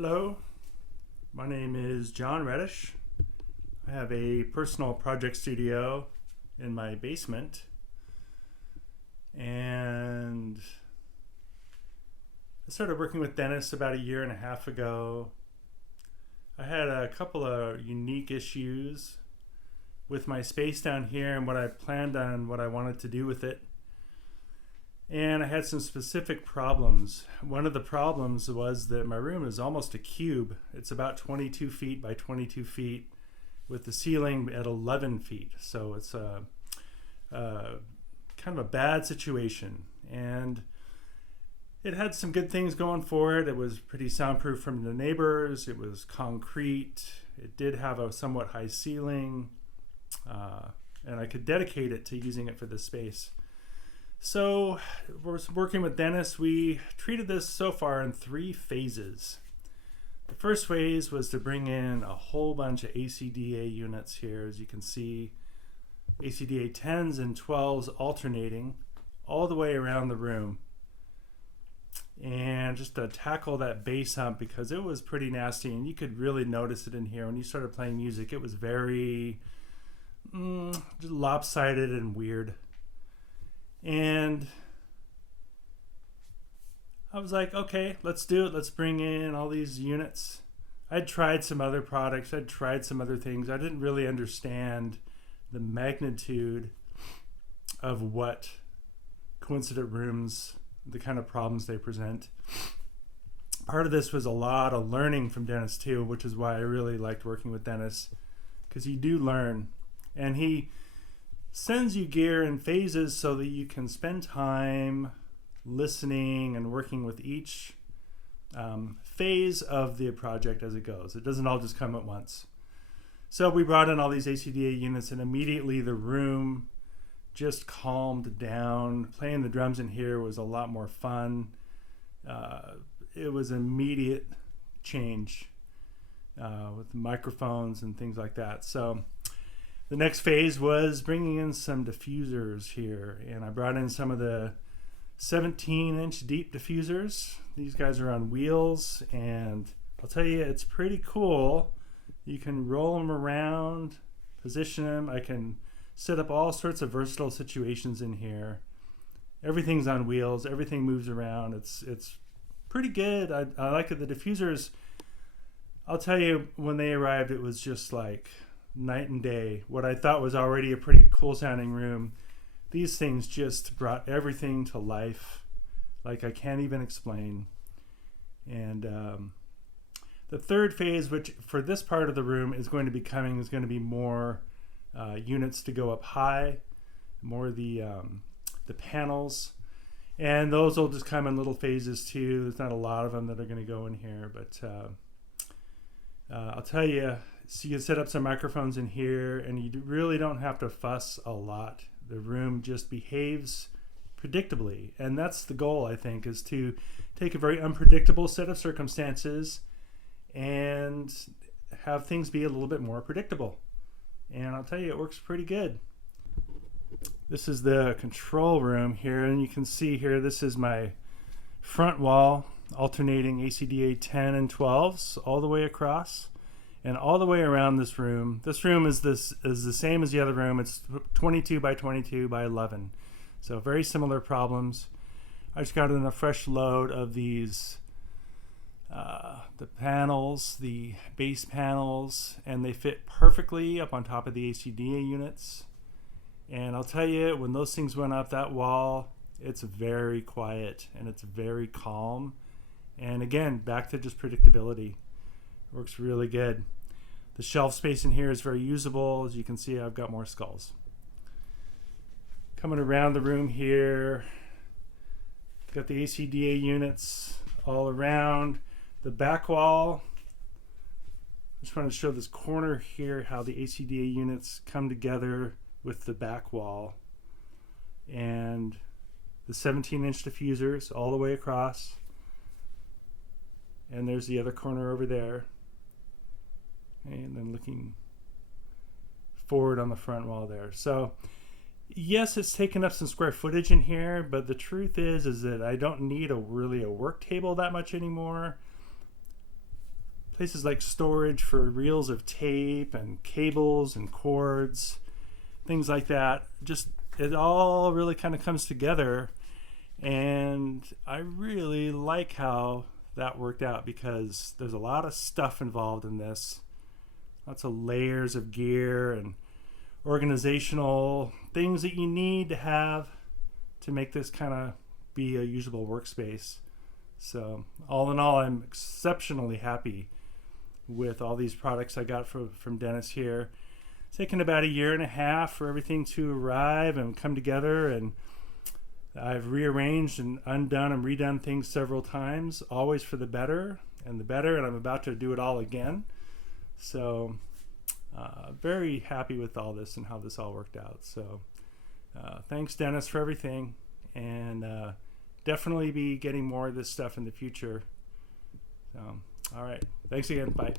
Hello, my name is John Reddish. I have a personal project studio in my basement, and I started working with Dennis about a year and a half ago. I had a couple of unique issues with my space down here and what I planned on what I wanted to do with it. And I had some specific problems. One of the problems was that my room is almost a cube. It's about 22 feet by 22 feet with the ceiling at 11 feet. So it's kind of a bad situation. And it had some good things going for it. It was pretty soundproof from the neighbors. It was concrete. It did have a somewhat high ceiling. And I could dedicate it to using it for this space. So we're working with Dennis. We treated this so far in 3 phases. The first phase was to bring in a whole bunch of ACDA units here. As you can see, ACDA 10s and 12s alternating all the way around the room. And just to tackle that bass hump, because it was pretty nasty and you could really notice it in here. When you started playing music, it was very just lopsided and weird. And I was like, okay, let's do it. Let's bring in all these units. I'd tried some other products. I'd tried some other things. I didn't really understand the magnitude of what coincident rooms, the kind of problems they present. Part of this was a lot of learning from Dennis too, which is why I really liked working with Dennis, because you do learn. And he sends you gear in phases so that you can spend time listening and working with each phase of the project as it goes. It doesn't all just come at once. So we brought in all these ACDA units, and immediately the room just calmed down. Playing the drums in here was a lot more fun. It was immediate change with microphones and things like that. So the next phase was bringing in some diffusers here, and I brought in some of the 17-inch deep diffusers. These guys are on wheels, and I'll tell you, it's pretty cool. You can roll them around, position them. I can set up all sorts of versatile situations in here. Everything's on wheels. Everything moves around. It's pretty good. I like it. The diffusers, I'll tell you, when they arrived, it was just like night and day. What I thought was already a pretty cool sounding room, these things just brought everything to life like I can't even explain. And the third phase, which for this part of the room is going to be coming, is going to be more units to go up high, more the panels, and those will just come in little phases too. There's not a lot of them that are going to go in here, but I'll tell you, so you can set up some microphones in here, and you really don't have to fuss a lot. The room just behaves predictably, and that's the goal, I think, is to take a very unpredictable set of circumstances and have things be a little bit more predictable. And I'll tell you, it works pretty good. This is the control room here, and you can see here, this is my front wall, alternating ACDA 10 and 12s all the way across. And all the way around this room. This room is the same as the other room. It's 22 by 22 by 11. So very similar problems. I just got in a fresh load of these, the panels, the base panels, and they fit perfectly up on top of the ACDA units. And I'll tell you, when those things went up that wall, it's very quiet and it's very calm. And again, back to just predictability. Works really good. The shelf space in here is very usable. As you can see, I've got more skulls. Coming around the room here, got the ACDA units all around. The back wall, I just want to show this corner here, how the ACDA units come together with the back wall. And the 17-inch diffusers all the way across. And there's the other corner over there. And then looking forward on the front wall there. So yes, it's taken up some square footage in here, but the truth is that I don't need really a work table that much anymore. places like storage for reels of tape and cables and cords, things like that. Just it all really kind of comes together, and I really like how that worked out because there's a lot of stuff involved in this, lots of layers of gear and organizational things that you need to have to make this kind of be a usable workspace. So all in all, I'm exceptionally happy with all these products I got from Dennis here. It's taken about 1.5 years for everything to arrive and come together, and I've rearranged and undone and redone things several times, always for the better, and I'm about to do it all again. So very happy with all this and how this all worked out. So thanks, Dennis, for everything, and definitely be getting more of this stuff in the future. So, all right, thanks again. Bye.